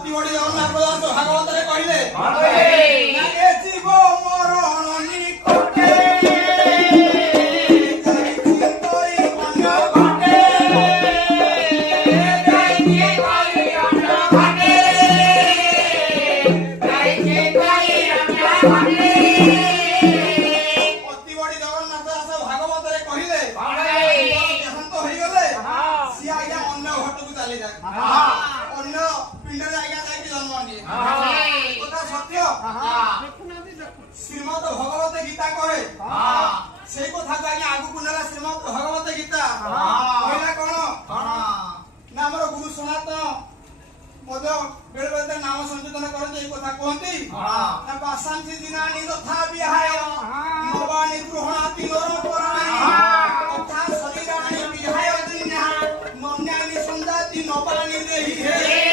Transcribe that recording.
ଅତି ବଡ଼ି ଜଗନ୍ନାଥ ଦାସ ଭାଗବତରେ କହିଲେ ଏ ଜୀବ ମରଣ ନିକଟେ श्रीमद भगवत गीता कहे से कथा को आगे आगु कुनेला श्रीमद भगवत गीता कहला कोन ना हमर गुरु सनातन मध्य बेले बेले नाम संकीर्तन करते ए कथा कहती ना बासांति दिनानि रथा बिहाय नवानि ग्रहणाति नर पराणि कथा शरीराणि बिहाय दिना नन्यानि संजाति नवानि देहि हे